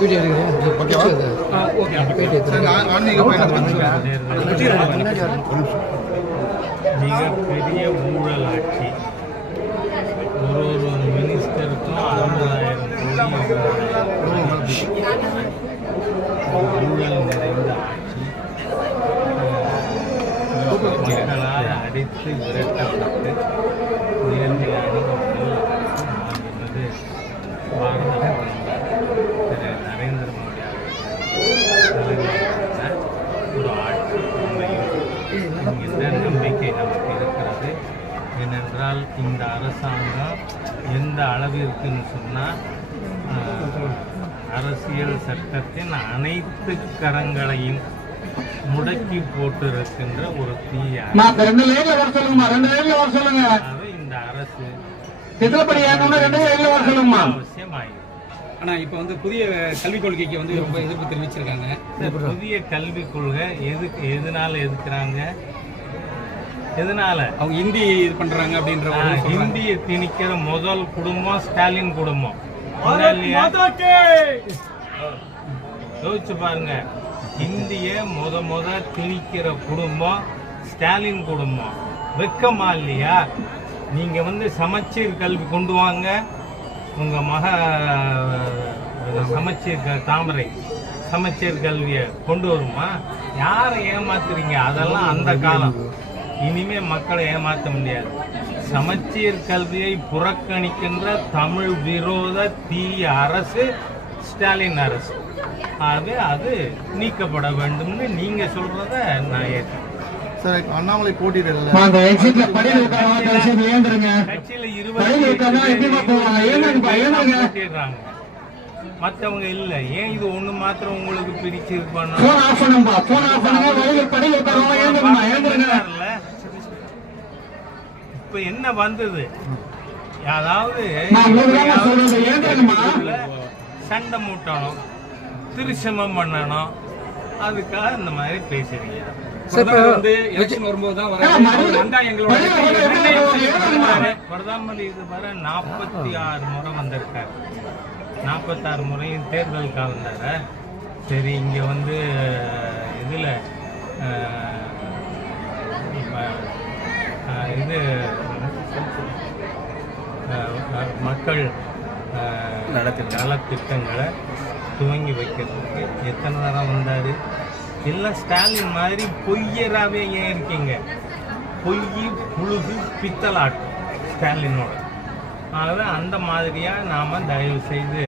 Video மிகப்பெரிய ஊழல் ஆட்சி. ஒரு மினிஸ்டருக்கும் 60,000 ஊழல் நிறைந்த ஆட்சி. மக்களால் அடித்து விரட்டப்பட்டு நேர்மையான பாரத திரு நரேந்திர மோடி தலைமையிலான ஒரு ஆட்சி அமையும் என்கின்ற நம்பிக்கை நமக்கு இருக்கிறது. ஏனென்றால் இந்த அரசாங்கம் எந்த அளவிற்குன்னு சொன்னால் அரசியல் சட்டத்தின் அனைத்து கரங்களையும் முடக்கி போட்டிருக்கின்ற ஒரு தீய இந்த அரசு அவசியமாயிருக்கு. ஆனா இப்ப வந்து புதிய கல்விக் கொள்கைக்கு வந்து ரொம்ப எதிர்ப்பு தெரிவிச்சிருக்காங்க. புதிய கல்விக் கொள்கை எதனால எதிர்க்கிறாங்க? எதனால அவங்க ஹிந்தி இது பண்றாங்க அப்படின்ற ஹிந்தியை திணிக்கிற முதல் குடும்பம் ஸ்டாலின் குடும்பம். யோசிச்சு பாருங்க, இந்திய முத திணிக்கிற குடும்பம் ஸ்டாலின் குடும்பம். வெக்கமா இல்லையா? நீங்க வந்து சமச்சீர் கல்வி கொண்டு வாங்க, உங்க மக சமச்சீர் தாமரை சமச்சீர் கல்வியை கொண்டு வருமா? யாரை ஏமாத்துறீங்க? அதெல்லாம் அந்த காலம். இனிமே மக்களை ஏமாற்ற முடியாது. சமச்சீர் கல்வியை புறக்கணிக்கின்ற தமிழ் விரோத தீய அரசு ஸ்டாலின் அரசு. ஆகவே அது நீக்கப்பட வேண்டும்னு நீங்க சொல்றத நான் ஏற்கிறேன். அண்ணாமலை போட்டியிடல கட்சியில 20 மற்றவங்க இல்ல. ஏன் இது ஒண்ணு மாத்திரம் உங்களுக்கு பிரிச்சு இருப்பாங்க? இப்ப என்ன வந்தது? அதாவது சண்டை மூட்டணும், திருச்சமம் பண்ணணும், அதுக்காக இந்த மாதிரி பேசுறீங்க. வந்து எலெக்ஷன் வரும்போது தான் பிரதமர் இதுவரை 46 முறை வந்திருக்காரு. 46 முறையும் தேர்தலுக்காக வந்தார. சரி, இங்க வந்து இதுல இது மக்கள் நலத்திட்டங்களை துவங்கி வைக்கிறதுக்கு எத்தனை தரம் வந்தாரு? எல்லாம் ஸ்டாலின் மாதிரி பொய்யராகவே ஏன் இருக்கீங்க? பொய் புழுகு பித்தலாட்டம் ஸ்டாலினோட. ஆகவே அந்த மாதிரியா நாம தயவு செய்து